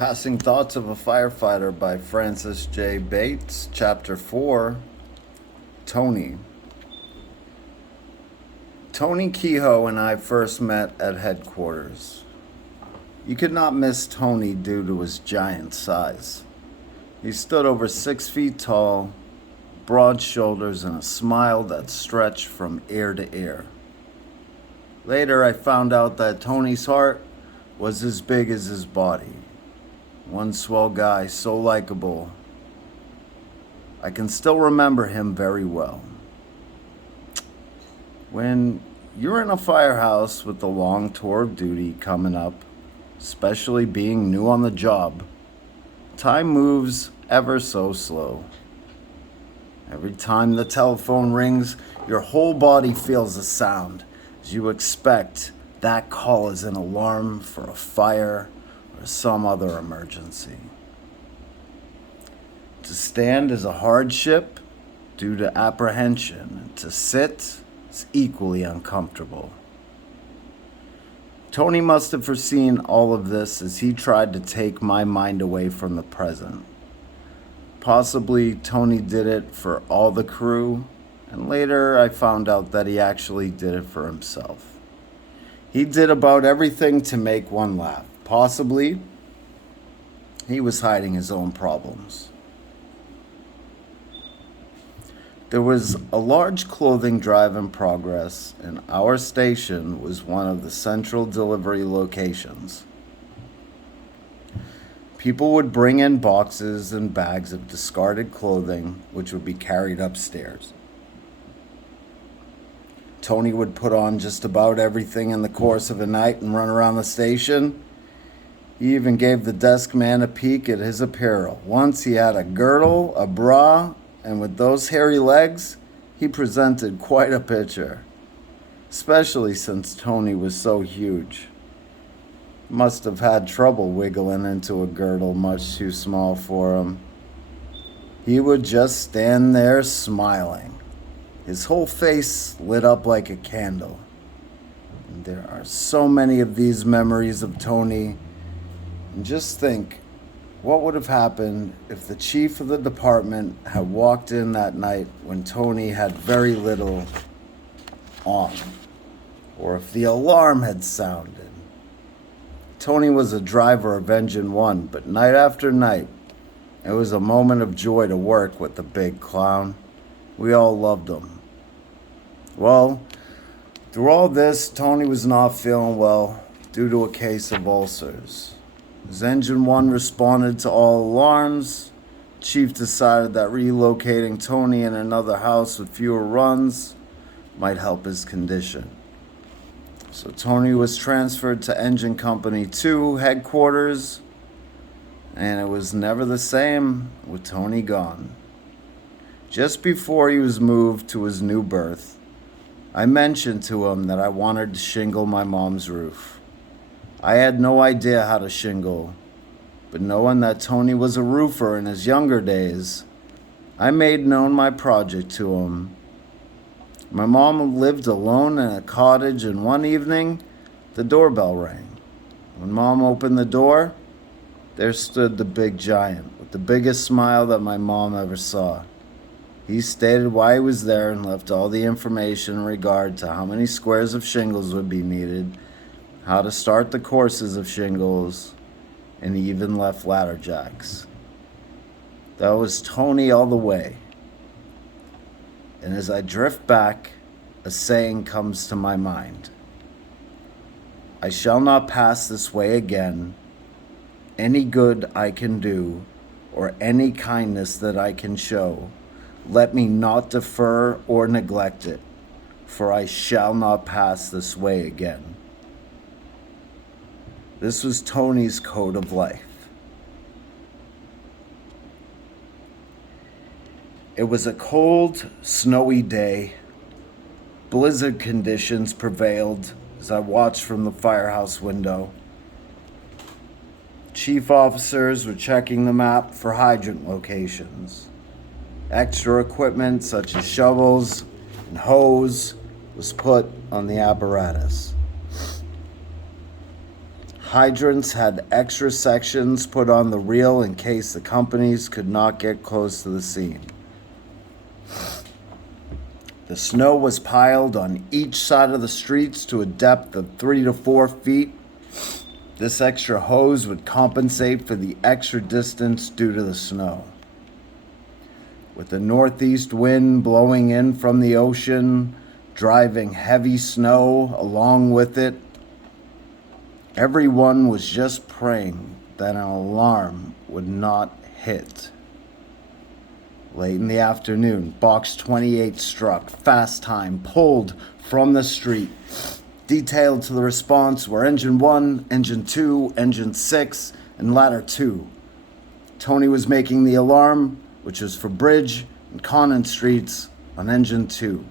Passing Thoughts of a Firefighter by F.J.Bates, Chapter 4, Tony. Tony Kehoe and I first met at headquarters. You could not miss Tony due to his giant size. He stood over 6 feet tall, broad shoulders, and a smile that stretched from ear to ear. Later, I found out that Tony's heart was as big as his body. One swell guy, so likable. I can still remember him very well. When you're in a firehouse with a long tour of duty coming up, especially being new on the job, time moves ever so slow. Every time the telephone rings, your whole body feels a sound, as you expect that call is an alarm for a fire or some other emergency. To stand is a hardship due to apprehension, and to sit is equally uncomfortable. Tony must have foreseen all of this as he tried to take my mind away from the present. Possibly Tony did it for all the crew, and later I found out that he actually did it for himself. He did about everything to make one laugh. Possibly, he was hiding his own problems. There was a large clothing drive in progress, and our station was one of the central delivery locations. People would bring in boxes and bags of discarded clothing, which would be carried upstairs. Tony would put on just about everything in the course of a night and run around the station. He even gave the desk man a peek at his apparel. Once he had a girdle, a bra, and with those hairy legs, he presented quite a picture, especially since Tony was so huge. Must have had trouble wiggling into a girdle much too small for him. He would just stand there smiling, his whole face lit up like a candle. And there are so many of these memories of Tony. And just think, what would have happened if the chief of the department had walked in that night when Tony had very little on, or if the alarm had sounded. Tony was a driver of Engine 1, but night after night, it was a moment of joy to work with the big clown. We all loved him. Well, through all this, Tony was not feeling well due to a case of ulcers. As Engine 1 responded to all alarms, Chief decided that relocating Tony in another house with fewer runs might help his condition. So Tony was transferred to Engine Company 2 headquarters, and it was never the same with Tony gone. Just before he was moved to his new berth, I mentioned to him that I wanted to shingle my mom's roof. I had no idea how to shingle, but knowing that Tony was a roofer in his younger days, I made known my project to him. My mom lived alone in a cottage, and one evening, the doorbell rang. When Mom opened the door, there stood the big giant with the biggest smile that my mom ever saw. He stated why he was there and left all the information in regard to how many squares of shingles would be needed, how to start the courses of shingles, and he even left ladder jacks. That was Tony all the way. And as I drift back, a saying comes to my mind. I shall not pass this way again. Any good I can do, or any kindness that I can show, let me not defer or neglect it, for I shall not pass this way again. This was Tony's code of life. It was a cold, snowy day. Blizzard conditions prevailed as I watched from the firehouse window. Chief officers were checking the map for hydrant locations. Extra equipment such as shovels and hose was put on the apparatus. Hydrants had extra sections put on the reel in case the companies could not get close to the scene. The snow was piled on each side of the streets to a depth of 3 to 4 feet. This extra hose would compensate for the extra distance due to the snow. With the northeast wind blowing in from the ocean, driving heavy snow along with it, everyone was just praying that an alarm would not hit. Late in the afternoon, Box 28 struck. Fast time pulled from the street. Detailed to the response were Engine 1, Engine 2, Engine 6, and Ladder 2. Tony was making the alarm, which was for Bridge and Conant Streets on Engine 2.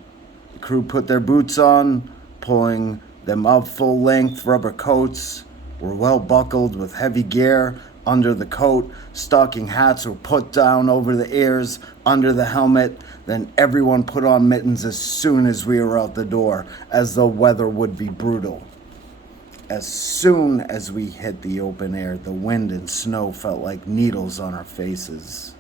The crew put their boots on, pulling them up full length. Rubber coats were well buckled with heavy gear under the coat. Stocking hats were put down over the ears, under the helmet. Then everyone put on mittens as soon as we were out the door, as the weather would be brutal. As soon as we hit the open air, the wind and snow felt like needles on our faces.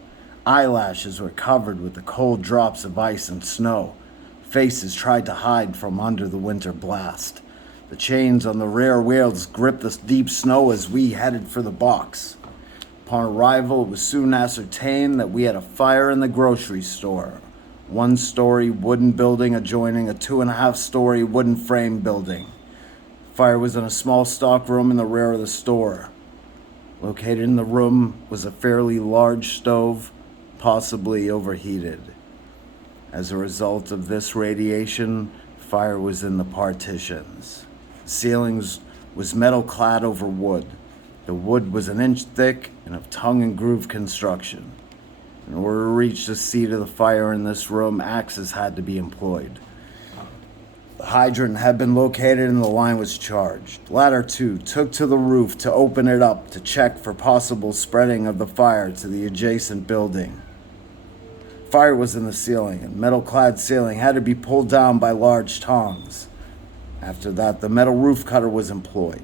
Eyelashes were covered with the cold drops of ice and snow. Faces tried to hide from under the winter blast. The chains on the rear wheels gripped the deep snow as we headed for the box. Upon arrival, it was soon ascertained that we had a fire in the grocery store. 1-story wooden building adjoining a 2.5-story wooden frame building. Fire was in a small stock room in the rear of the store. Located in the room was a fairly large stove, possibly overheated. As a result of this radiation, fire was in the partitions. The ceilings was metal clad over wood. The wood was an inch thick and of tongue and groove construction. In order to reach the seat of the fire in this room, axes had to be employed. The hydrant had been located and the line was charged. Ladder 2 took to the roof to open it up to check for possible spreading of the fire to the adjacent building. Fire was in the ceiling, and metal-clad ceiling had to be pulled down by large tongs. After that, the metal roof cutter was employed.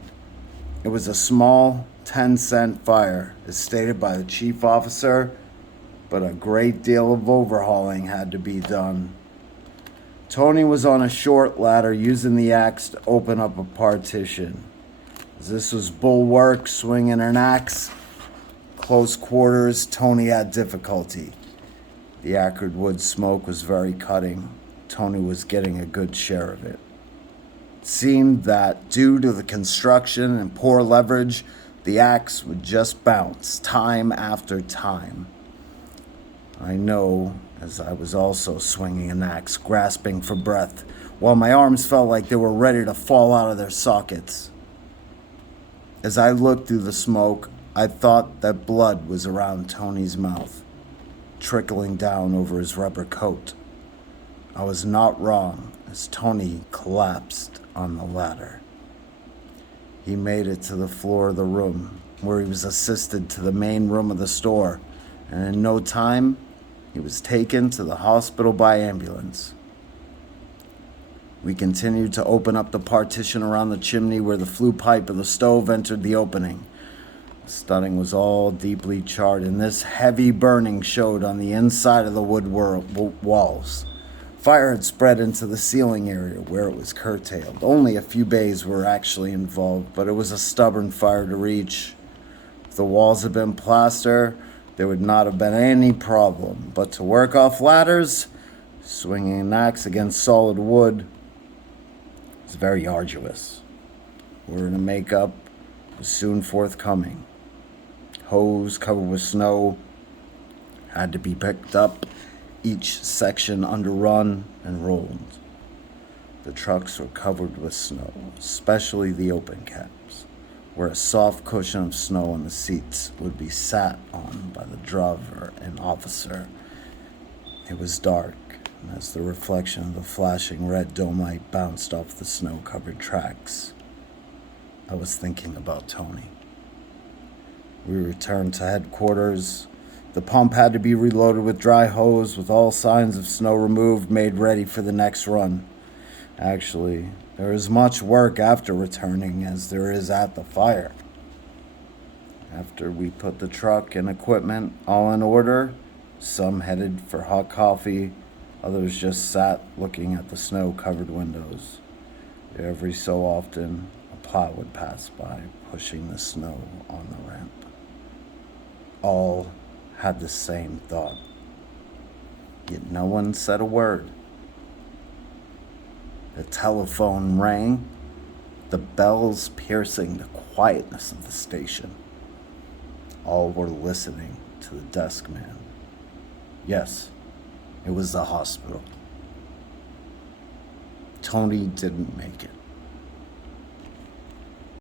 It was a small 10-cent fire, as stated by the chief officer, but a great deal of overhauling had to be done. Tony was on a short ladder using the axe to open up a partition. As this was bulwark, swinging an axe, close quarters, Tony had difficulty. The acrid wood smoke was very cutting. Tony was getting a good share of it. It seemed that due to the construction and poor leverage, the axe would just bounce time after time. I know, as I was also swinging an axe, grasping for breath, while my arms felt like they were ready to fall out of their sockets. As I looked through the smoke, I thought that blood was around Tony's mouth, trickling down over his rubber coat. I was not wrong, as Tony collapsed on the ladder. He made it to the floor of the room, where he was assisted to the main room of the store, and in no time, he was taken to the hospital by ambulance. We continued to open up the partition around the chimney where the flue pipe of the stove entered the opening. The studding was all deeply charred, and this heavy burning showed on the inside of the wood walls. Fire had spread into the ceiling area where it was curtailed. Only a few bays were actually involved, but it was a stubborn fire to reach. If the walls had been plaster, there would not have been any problem. But to work off ladders, swinging an axe against solid wood, was very arduous. Order to make up was soon forthcoming. Hose covered with snow had to be picked up, each section underrun and rolled. The trucks were covered with snow, especially the open caps, where a soft cushion of snow on the seats would be sat on by the driver and officer. It was dark, and as the reflection of the flashing red dome light bounced off the snow-covered tracks, I was thinking about Tony. We returned to headquarters. The pump had to be reloaded with dry hose, with all signs of snow removed, made ready for the next run. Actually, there is much work after returning as there is at the fire. After we put the truck and equipment all in order, some headed for hot coffee, others just sat looking at the snow-covered windows. Every so often, a plow would pass by, pushing the snow on the ramp. All had the same thought, yet no one said a word. The telephone rang, the bells piercing the quietness of the station. All were listening to the desk man. Yes, it was the hospital. Tony didn't make it.